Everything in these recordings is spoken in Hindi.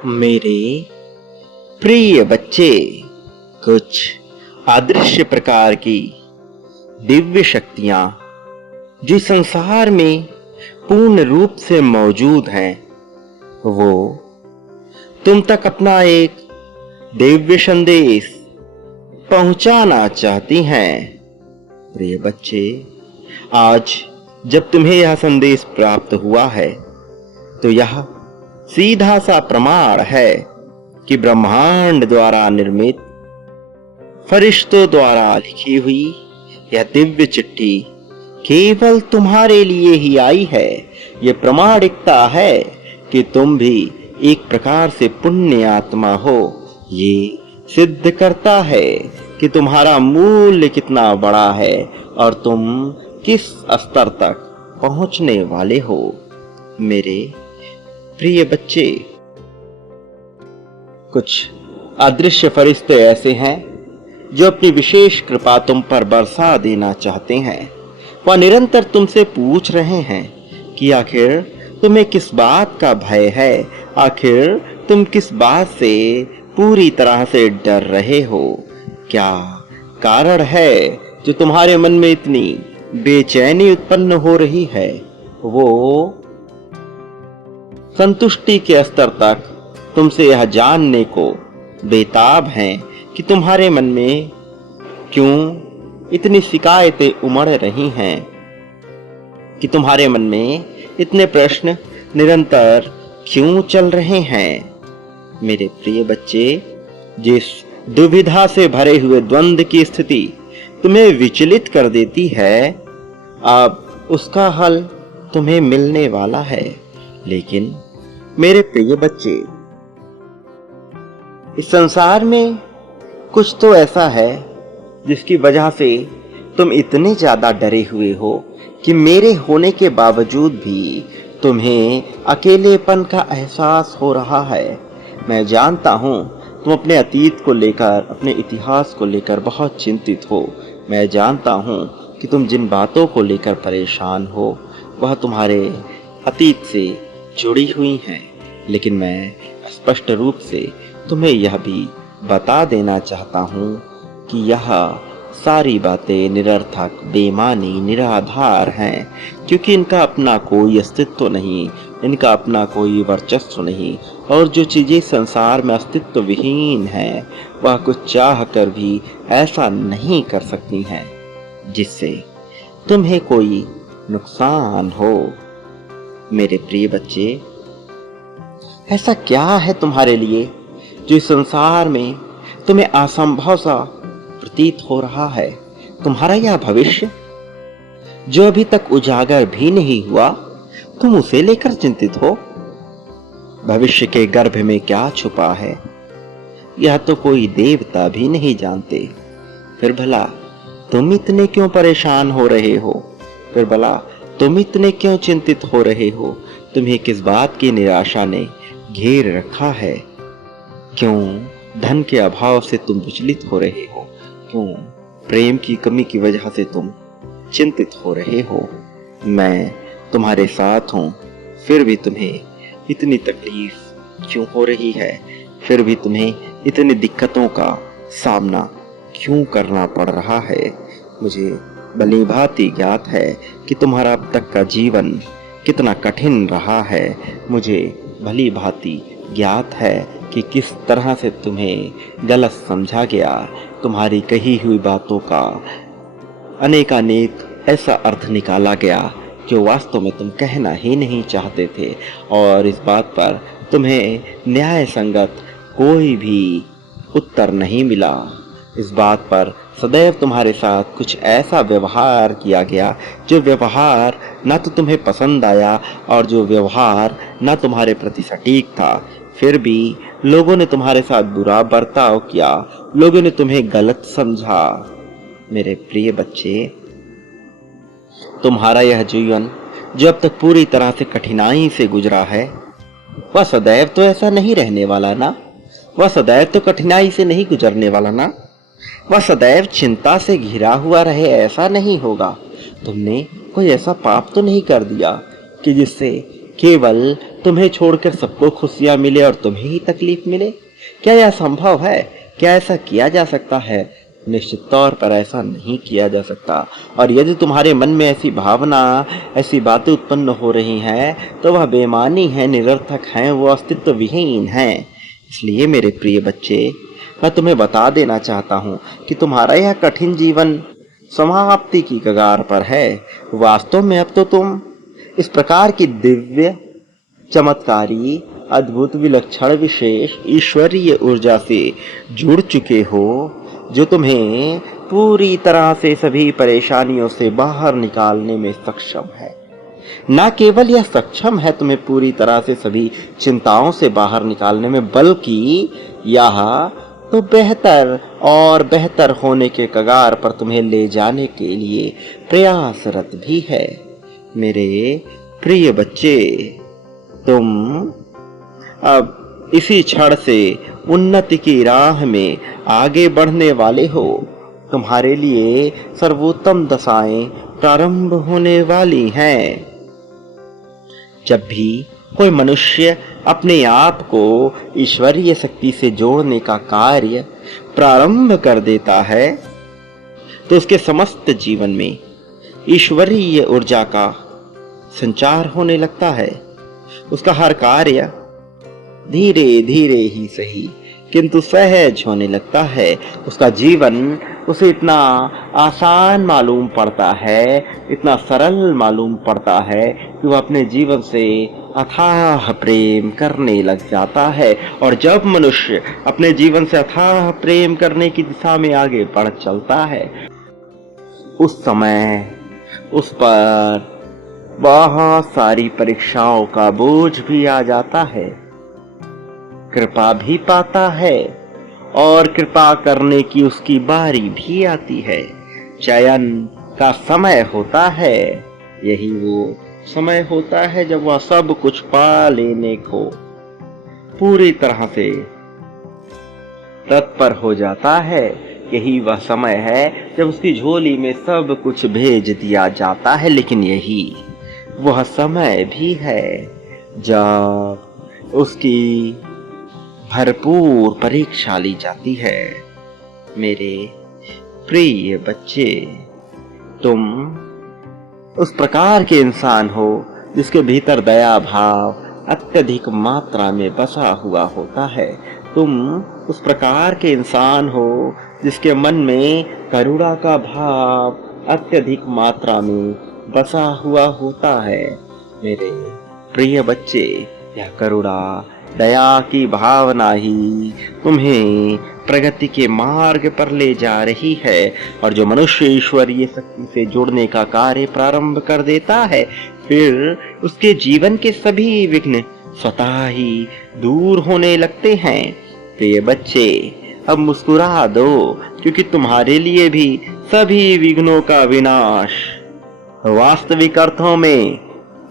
मेरे प्रिय बच्चे, कुछ अदृश्य प्रकार की दिव्य शक्तियां जो संसार में पूर्ण रूप से मौजूद हैं, वो तुम तक अपना एक दिव्य संदेश पहुंचाना चाहती हैं। प्रिय बच्चे, आज जब तुम्हें यह संदेश प्राप्त हुआ है तो यह सीधा सा प्रमाण है कि ब्रह्मांड द्वारा निर्मित, फरिश्तों द्वारा लिखी हुई यह दिव्य चिट्ठी केवल तुम्हारे लिए ही आई है। यह प्रमाणिकता है कि तुम भी एक प्रकार से पुण्य आत्मा हो। ये सिद्ध करता है कि तुम्हारा मूल्य कितना बड़ा है और तुम किस स्तर तक पहुंचने वाले हो। मेरे प्रिय बच्चे, कुछ अदृश्य फरिश्ते ऐसे हैं जो अपनी विशेष कृपा तुम पर बरसा देना चाहते हैं। वह निरंतर तुमसे पूछ रहे हैं कि आखिर तुम्हें किस बात का भय है, आखिर तुम किस बात से पूरी तरह से डर रहे हो। क्या कारण है जो तुम्हारे मन में इतनी बेचैनी उत्पन्न हो रही है। वो संतुष्टि के स्तर तक तुमसे यह जानने को बेताब हैं कि तुम्हारे मन में क्यों इतनी शिकायतें उमड़ रही हैं, कि तुम्हारे मन में इतने प्रश्न निरंतर क्यों चल रहे हैं। मेरे प्रिय बच्चे, जिस दुविधा से भरे हुए द्वंद्व की स्थिति तुम्हें विचलित कर देती है, अब उसका हल तुम्हें मिलने वाला है। लेकिन मेरे प्रिय बच्चे, इस संसार में कुछ तो ऐसा है जिसकी वजह से तुम इतने ज्यादा डरे हुए हो कि मेरे होने के बावजूद भी तुम्हें अकेलेपन का एहसास हो रहा है। मैं जानता हूं तुम अपने अतीत को लेकर, अपने इतिहास को लेकर बहुत चिंतित हो। मैं जानता हूं कि तुम जिन बातों को लेकर परेशान हो वह तुम्हारे अतीत से जुड़ी हुई हैं। लेकिन मैं स्पष्ट रूप से तुम्हें यह भी बता देना चाहता हूं कि यह सारी बातें निरर्थक, बेमानी, निराधार हैं, क्योंकि इनका अपना कोई अस्तित्व नहीं, इनका अपना कोई वर्चस्व नहीं। और जो चीजें संसार में अस्तित्व विहीन हैं, वह कुछ चाह कर भी ऐसा नहीं कर सकती हैं जिससे तुम्हें कोई नुकसान हो। मेरे प्रिय बच्चे, ऐसा क्या है तुम्हारे लिए जो इस संसार में तुम्हें असंभव सा प्रतीत हो रहा है। तुम्हारा यह भविष्य जो अभी तक उजागर भी नहीं हुआ, तुम उसे लेकर चिंतित हो। भविष्य के गर्भ में क्या छुपा है, यह तो कोई देवता भी नहीं जानते। फिर भला तुम इतने क्यों परेशान हो रहे हो, फिर भला तुम इतने क्यों चिंतित हो रहे हो। तुम्हें किस बात की निराशा ने घेर रखा है। क्यों धन के अभाव से तुम विचलित हो रहे हो, क्यों प्रेम की कमी की वजह से तुम चिंतित हो रहे हो। मैं तुम्हारे साथ हूं, फिर भी तुम्हें इतनी तकलीफ क्यों हो रही है, फिर भी तुम्हें इतनी दिक्कतों का सामना क्यों करना पड़ रहा है। मुझे भली भांति ज्ञात है कि तुम्हारा अब तक का जीवन कितना कठिन रहा है। मुझे भली भांति ज्ञात है कि किस तरह से तुम्हें गलत समझा गया। तुम्हारी कही हुई बातों का अनेकानेक ऐसा अर्थ निकाला गया जो वास्तव में तुम कहना ही नहीं चाहते थे, और इस बात पर तुम्हें न्याय संगत कोई भी उत्तर नहीं मिला। इस बात पर सदैव तुम्हारे साथ कुछ ऐसा व्यवहार किया गया जो व्यवहार न तो तुम्हें पसंद आया और जो व्यवहार न तुम्हारे प्रति सटीक था। फिर भी लोगों ने तुम्हारे साथ बुरा बर्ताव किया, लोगों ने तुम्हें गलत समझा। मेरे प्रिय बच्चे, तुम्हारा यह जीवन जो अब तक पूरी तरह से कठिनाई से गुजरा है, वह सदैव तो ऐसा नहीं रहने वाला ना। वह सदैव तो कठिनाई से नहीं गुजरने वाला ना। वह सदैव चिंता से घिरा हुआ रहे, ऐसा नहीं होगा। तुमने कोई ऐसा पाप तो नहीं कर दिया कि जिससे केवल तुम्हें छोड़कर सबको खुशियां मिले और तुम्हें ही तकलीफ मिले? क्या यह संभव है? क्या ऐसा किया जा सकता है? निश्चित तौर पर ऐसा नहीं किया जा सकता। और यदि तुम्हारे मन में ऐसी भावना, ऐसी बातें उत्पन्न हो रही हैं, तो वह बेमानी है, निरर्थक हैं, वो अस्तित्व विहीन हैं। इसलिए मेरे प्रिय बच्चे, मैं तुम्हें बता देना चाहता हूँ कि तुम्हारा यह कठिन जीवन समाप्ति की कगार पर है। वास्तव में अब तो तुम इस प्रकार की दिव्य, चमत्कारी, अद्भुत, विलक्षण, विशेष ईश्वरीय ऊर्जा से जुड़ चुके हो जो तुम्हें पूरी तरह से सभी परेशानियों से बाहर निकालने में सक्षम है। न केवल यह सक्षम है तुम्हें पूरी तरह से सभी चिंताओं से बाहर निकालने में, बल्कि यह तो बेहतर और बेहतर होने के कगार पर तुम्हें ले जाने के लिए प्रयासरत भी है। मेरे प्रिय बच्चे, तुम अब इसी क्षण से उन्नति की राह में आगे बढ़ने वाले हो। तुम्हारे लिए सर्वोत्तम दशाएं प्रारंभ होने वाली हैं। जब भी कोई मनुष्य अपने आप को ईश्वरीय शक्ति से जोड़ने का कार्य प्रारंभ कर देता है, तो उसके समस्त जीवन में ईश्वरीय ऊर्जा का संचार होने लगता है। उसका हर कार्य धीरे धीरे ही सही किंतु सहज होने लगता है। उसका जीवन उसे इतना आसान मालूम पड़ता है, इतना सरल मालूम पड़ता है कि वह अपने जीवन से अथाह प्रेम करने लग जाता है। और जब मनुष्य अपने जीवन से अथाह प्रेम करने की दिशा में आगे बढ़ चलता है, उस समय उस पर बहुत सारी परीक्षाओं का बोझ भी आ जाता है, कृपा भी पाता है और कृपा करने की उसकी बारी भी आती है। चयन का समय होता है, यही वो समय होता है जब वह सब कुछ पा लेने को पूरी तरह से तत्पर हो जाता है। यही वह समय है जब उसकी झोली में सब कुछ भेज दिया जाता है। लेकिन यही वह समय भी है जब उसकी भरपूर परीक्षा ली जाती है। मेरे प्रिय बच्चे, तुम उस प्रकार के इंसान हो जिसके भीतर दया भाव अत्यधिक मात्रा में बसा हुआ होता है। तुम उस प्रकार के इंसान हो जिसके मन में करुणा का भाव अत्यधिक मात्रा में बसा हुआ होता है। मेरे प्रिय बच्चे, यह करुणा दया की भावना ही तुम्हें प्रगति के मार्ग पर ले जा रही है। और जो मनुष्य ईश्वरीय शक्ति से जुड़ने का कार्य प्रारंभ कर देता है, फिर उसके जीवन के सभी विघ्न स्वतः ही दूर होने लगते हैं। प्रिय बच्चे, अब मुस्कुरा दो, क्योंकि तुम्हारे लिए भी सभी विघ्नों का विनाश वास्तविक अर्थों में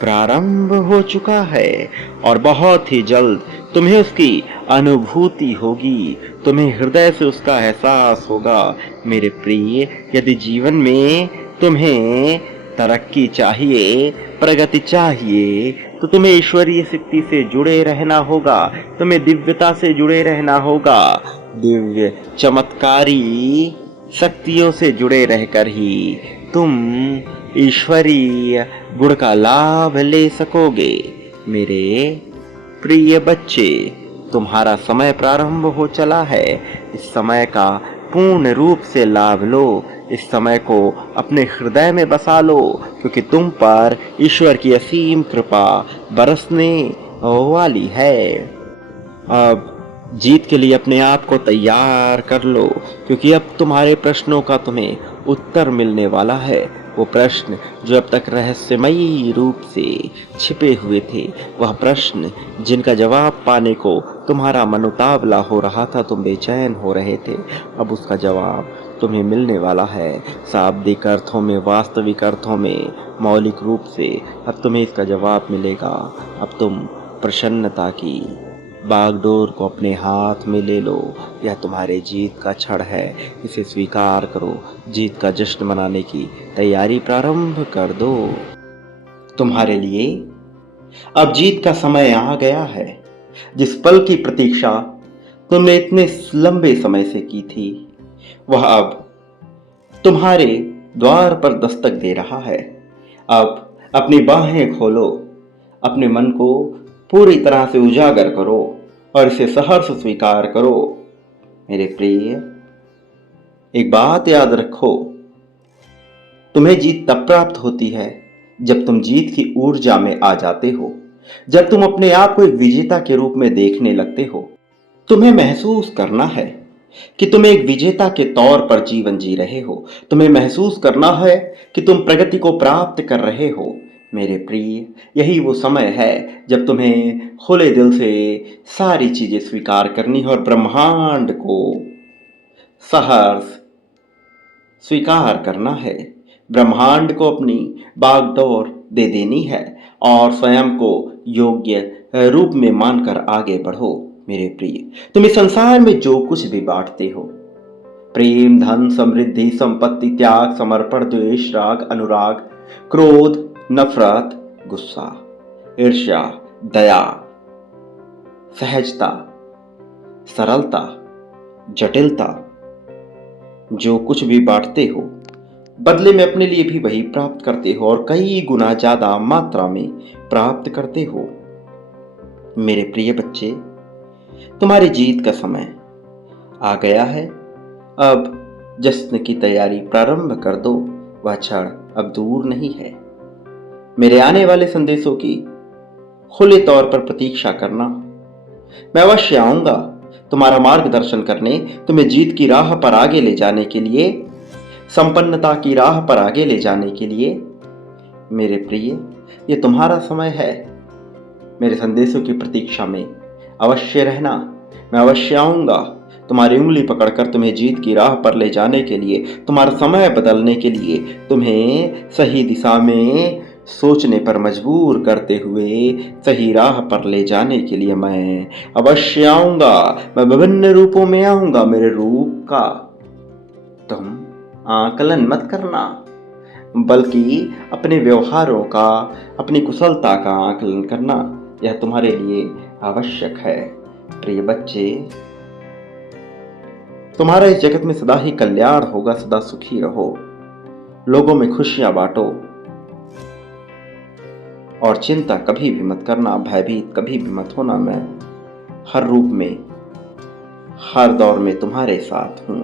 प्रारंभ हो चुका है और बहुत ही जल्द तुम्हें उसकी अनुभूति होगी, तुम्हें हृदय से उसका एहसास होगा। मेरे प्रिय, यदि जीवन में तुम्हें तरक्की चाहिए, प्रगति चाहिए, तो तुम्हें ईश्वरीय शक्ति से जुड़े रहना होगा, तुम्हें दिव्यता से जुड़े रहना होगा। दिव्य चमत्कारी शक्तियों से जुड़े रहकर ही तुम ईश्वरीय गुण का लाभ ले सकोगे। मेरे प्रिय बच्चे, तुम्हारा समय प्रारंभ हो चला है। इस समय का पूर्ण रूप से लाभ लो, इस समय को अपने हृदय में बसा लो, क्योंकि तुम पर ईश्वर की असीम कृपा बरसने वाली है। अब जीत के लिए अपने आप को तैयार कर लो, क्योंकि अब तुम्हारे प्रश्नों का तुम्हें उत्तर मिलने वाला है। वो प्रश्न जो अब तक रहस्यमयी रूप से छिपे हुए थे, वह प्रश्न जिनका जवाब पाने को तुम्हारा मन उतावला हो रहा था, तुम बेचैन हो रहे थे, अब उसका जवाब तुम्हें मिलने वाला है। शाब्दिक अर्थों में, वास्तविक अर्थों में, मौलिक रूप से अब तुम्हें इसका जवाब मिलेगा। अब तुम प्रसन्नता की बागडोर को अपने हाथ में ले लो। यह तुम्हारे जीत का क्षण है, इसे स्वीकार करो। जीत का जश्न मनाने की तैयारी प्रारंभ कर दो। तुम्हारे लिए अब जीत का समय आ गया है। जिस पल की प्रतीक्षा तुमने इतने लंबे समय से की थी, वह अब तुम्हारे द्वार पर दस्तक दे रहा है। अब अपनी बाहें खोलो, अपने मन को पूरी तरह से उजागर करो और इसे सहर्ष स्वीकार करो। मेरे प्रिय, एक बात याद रखो, तुम्हें जीत तब प्राप्त होती है जब तुम जीत की ऊर्जा में आ जाते हो, जब तुम अपने आप को एक विजेता के रूप में देखने लगते हो। तुम्हें महसूस करना है कि तुम एक विजेता के तौर पर जीवन जी रहे हो। तुम्हें महसूस करना है कि तुम प्रगति को प्राप्त कर रहे हो। मेरे प्रिय, यही वो समय है जब तुम्हें खुले दिल से सारी चीजें स्वीकार करनी है और ब्रह्मांड को सहर्ष स्वीकार करना है। ब्रह्मांड को अपनी बागडोर दे देनी है और स्वयं को योग्य रूप में मानकर आगे बढ़ो। मेरे प्रिय, तुम इस संसार में जो कुछ भी बांटते हो, प्रेम, धन, समृद्धि, संपत्ति, त्याग, समर्पण, द्वेष, राग, अनुराग, क्रोध, नफरत, गुस्सा, ईर्ष्या, दया, सहजता, सरलता, जटिलता, जो कुछ भी बांटते हो, बदले में अपने लिए भी वही प्राप्त करते हो और कई गुना ज्यादा मात्रा में प्राप्त करते हो। मेरे प्रिय बच्चे, तुम्हारी जीत का समय आ गया है। अब जश्न की तैयारी प्रारंभ कर दो। वह क्षण अब दूर नहीं है। मेरे आने वाले संदेशों की खुले तौर पर प्रतीक्षा करना। मैं अवश्य आऊंगा तुम्हारा मार्गदर्शन करने, तुम्हें जीत की राह पर आगे ले जाने के लिए, संपन्नता की राह पर आगे ले जाने के लिए। मेरे प्रिय, ये तुम्हारा समय है। मेरे संदेशों की प्रतीक्षा में अवश्य रहना। मैं अवश्य आऊंगा तुम्हारी उंगली पकड़कर तुम्हें जीत की राह पर ले जाने के लिए, तुम्हारा समय बदलने के लिए, तुम्हें सही दिशा में सोचने पर मजबूर करते हुए सही राह पर ले जाने के लिए मैं अवश्य आऊंगा। मैं विभिन्न रूपों में आऊंगा। मेरे रूप का तुम आकलन मत करना, बल्कि अपने व्यवहारों का, अपनी कुशलता का आकलन करना। यह तुम्हारे लिए आवश्यक है। प्रिय बच्चे, तुम्हारा इस जगत में सदा ही कल्याण होगा। सदा सुखी रहो, लोगों में खुशियां बांटो और चिंता कभी भी मत करना, भयभीत कभी भी मत होना। मैं हर रूप में, हर दौर में तुम्हारे साथ हूं।